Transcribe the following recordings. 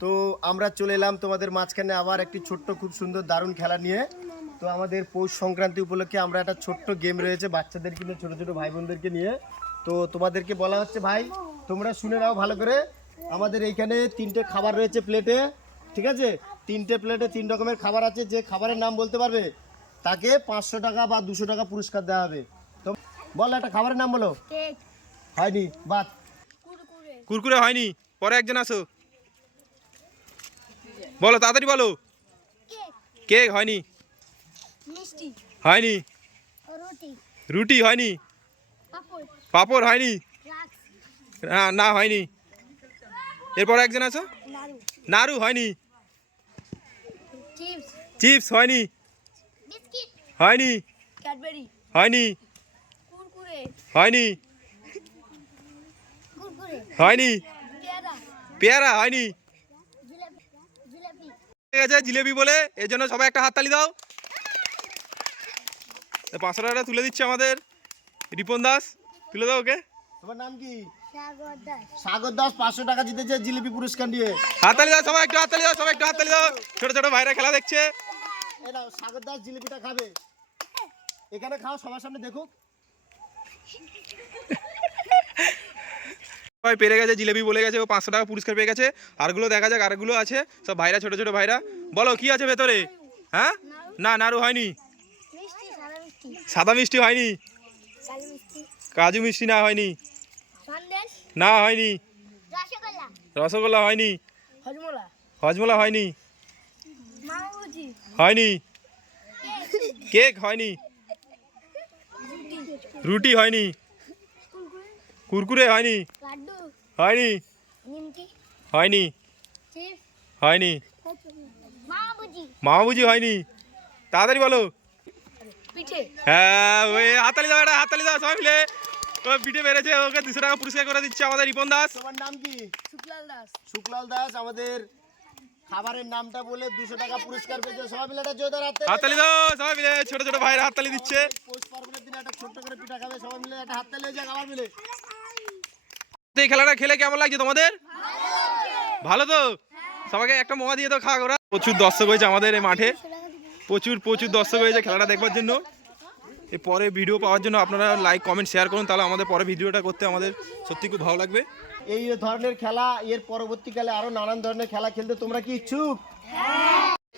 তো আমরা চলে এলাম তোমাদের মাঝখানে আবার একটি ছোট্ট খুব সুন্দর দারুণ খেলা নিয়ে। তো আমাদের পৌষ সংক্রান্তি উপলক্ষে আমরা একটা ছোট্ট গেম রয়েছে বাচ্চাদেরকে নিয়ে ছোটো ছোটো ভাই বোনদেরকে নিয়ে। তো তোমাদেরকে বলা হচ্ছে ভাই তোমরা শুনে নাও ভালো করে। আমাদের এইখানে তিনটে খাবার রয়েছে প্লেটে ঠিক আছে? তিনটে প্লেটে তিন রকমের খাবার আছে। যে খাবারের নাম বলতে পারবে তাকে পাঁচশো টাকা বা দুশো টাকা পুরস্কার দেওয়া হবে। তো বল একটা খাবারের নাম বলো। হয়নি বাদ। কুরকুরে। কুরকুরে হয়নি। পরে একজন আসো। বলো তাড়াতাড়ি বলো। কেক। হয়নি। হয়নি। রুটি। হয়নি। পাপড়। হয়নি। না না হয়নি। এরপর একজন আছো? নাড়ু। হয়নি। চিপস। হয়নি। হয়নি। হয়নি। হয়নি। হয়নি। পেয়ারা হয়নি। আছে জিলেবি বলে এর জন্য সবাই একটা হাততালি দাও। পাঁচশো টাকাটা তুলে দিচ্ছে আমাদের রিপন দাস। তুলে দাও ওকে। তোমার নাম কি? সাগর দাস পাঁচশো টাকা জিতেছে জিলিপি পুরস্কার নিয়ে। হাততালি দাও সবাই একটু হাততালি দাও সবাই একটু হাততালি দাও। ছোট ছোট ভাইরা খেলা দেখছে। এই নাও সাগর দাস জিলিপিটা খাবে। এখানে খাও সবার সামনে দেখুক। সবাই পেরে গেছে জিলেবি বলে গেছে ও পাঁচশো টাকা পুরস্কার পেয়ে গেছে। আরগুলো দেখা যাক আরগুলো আছে সব ভাইরা ছোট ছোট ভাইরা। বলো কি আছে ভেতরে? হ্যাঁ? না নাড়ু হয়নি। সাদা মিষ্টি। হয়নি? কাজু মিষ্টি না হয়নি? না হয়নি? রসগোল্লা। হয়নি? হজমোলা। হয়নি? হয়নি? কেক। হয়নি? রুটি হয়নি? কুরকুরে হয়নি। হয়নি। হয়নি। হয়নি। মামুজি মামাবুজি হয়নি। তাড়াতাড়ি বলো। হ্যাঁ ওই হাতালি দাও এটা হাতালি দাও সবাই মিলে। ও পিঠে বেড়েছে ওকে দুশো টাকা পুরস্কার করে দিচ্ছে আমাদের রিপন দাস। তোমার নাম কি? শুক্লাল দাস। শুক্লাল দাস আমাদের খাবারের নামটা বলে দুশো টাকা পুরস্কার পেয়েছে। সবাই মিলে একটা জোরদার হাতে হাততালি দাও সবাই মিলে ছোট ছোট ভাইরা হাততালি দিচ্ছে। পৌষ পার্বণের দিনে একটা ছোট্ট করে পিঠা খাবে সবাই মিলে একটা হাততালি হয়ে যাক আবার মিলে। এই খেলাটা খেলে কেমন লাগছে তোমাদের? ভালো তো? সবাইকে একটা মোয়া দিয়ে দাও খাওয়া করা। প্রচুর দর্শক হয়েছে আমাদের এই মাঠে। প্রচুর প্রচুর দর্শক হয়েছে খেলাটা দেখবার জন্য। এর পরে ভিডিও পাওয়ার জন্য আপনারা লাইক কমেন্ট শেয়ার করুন। তাহলে আমাদের পরে ভিডিওটা করতে আমাদের সত্যি খুব ভালো লাগবে। এই ধরনের খেলা, এর পরবর্তীকালে আরও নানান ধরনের খেলা খেলতে তোমরা কি ইচ্ছুক?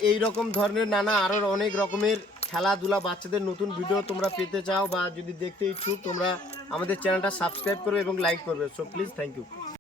এই রকম ধরনের নানা আরও অনেক রকমের খেলাধুলা বাচ্চাদের নতুন ভিডিও তোমরা পেতে চাও বা যদি দেখতে ইচ্ছুক, তোমরা আমাদের চ্যানেলটা সাবস্ক্রাইব করবে এবং লাইক করবে। So please thank you